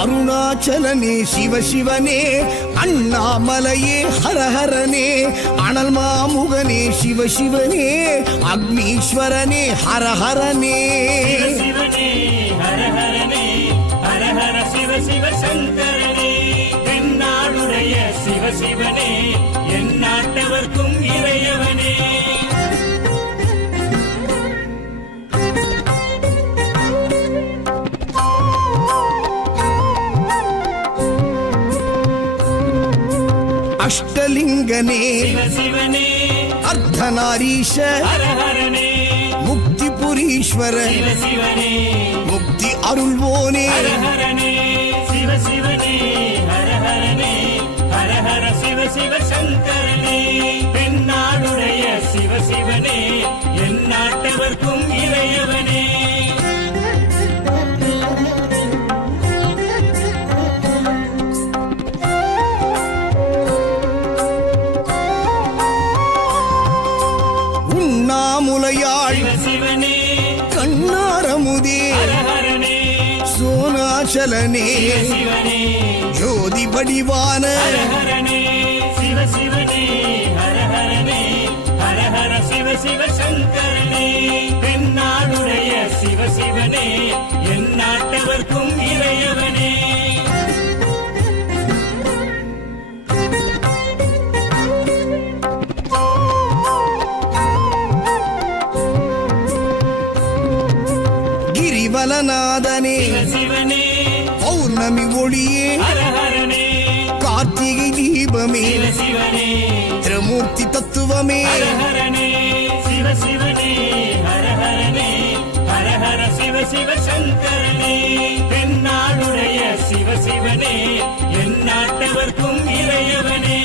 அருணாச்சலனே சிவசிவனே, அண்ணாமலையே ஹரஹரனே, அனல் மாமுகனே சிவசிவனே, அக்னீஸ்வரனே ஹரஹரனே. சிவசிவனே ஹரஹரனே, ஹரஹர சிவ சிவ சங்கரனே, தென்னாடுடைய சிவசிவனே, என் நாட்டவர்க்கும் இறையவனே. அஷ்டலிங்கனே சிவசிவனே, அர்த்தநாரீஷ ஹரஹரனே, முக்திபுரீஸ்வர சிவசிவனே, முக்தி அருள்வோனே. ஹரஹரனே சிவசிவனே, ஹரஹரனே, ஹரஹர சிவ சிவ சங்கரனே, தென்னாடுடைய சிவசிவனே, என் நாட்டவர்க்கும் இறையவனே. உண்ணாமுலையாள் சிவசிவனே, கண்ணாரமுதே ஹரஹரனே, சோனாச்சலனே சிவசிவனே, ஜோதி வடிவான ஹரஹரனே சிவசிவனே, ஹரஹரனே, ஹரஹர சிவ சிவ சங்கரனே, தென்னாடுடைய சிவசிவனே, என் நாட்டவர்க்கும் இறையவனே. கிரிவலநாதனே சிவசிவனே, பௌர்ணமி ஒளியே ஹரஹரனே, கார்த்திகை தீபமே சிவசிவனே, திரமூர்த்தி தத்துவமே. ஹரஹரனே சிவசிவனே, ஹரஹரனே, ஹரஹர சிவ சிவ சங்கரனே, தென்னாடுடைய சிவசிவனே, என் நாட்டவர்க்கும் இறையவனே.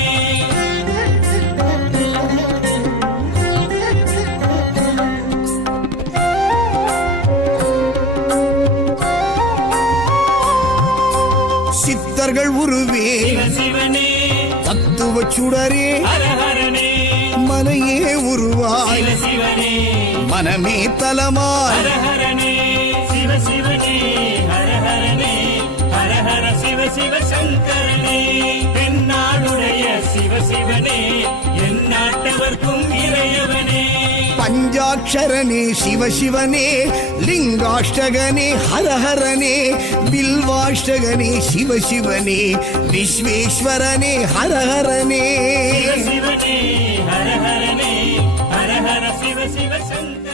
சித்தர்கள் உருவே சிவசிவனே, தத்துவ சுடரே ஹரஹரனே, மனையே உருவாய் சிவசிவனே, மனமே தலமாய். ஹரஹரனே சிவசிவனே, ஹரஹரனே, ஹரஹர சிவ சிவ சங்கரனே, தென்னாடுடைய சிவசிவனே, என் நாட்டவர்க்கும் இறையவனே. பஞ்சாட்சரனே சிவசிவனே, லிங்காஷ்டகனே ஹரஹரனே, பில்வாஷ்டகனே சிவசிவனே, விஸ்வேஸ்வரனே ஹரஹரனே. சிவசிவனே, ஹரஹரனே, ஹரஹர சிவ சிவ சங்கரனே.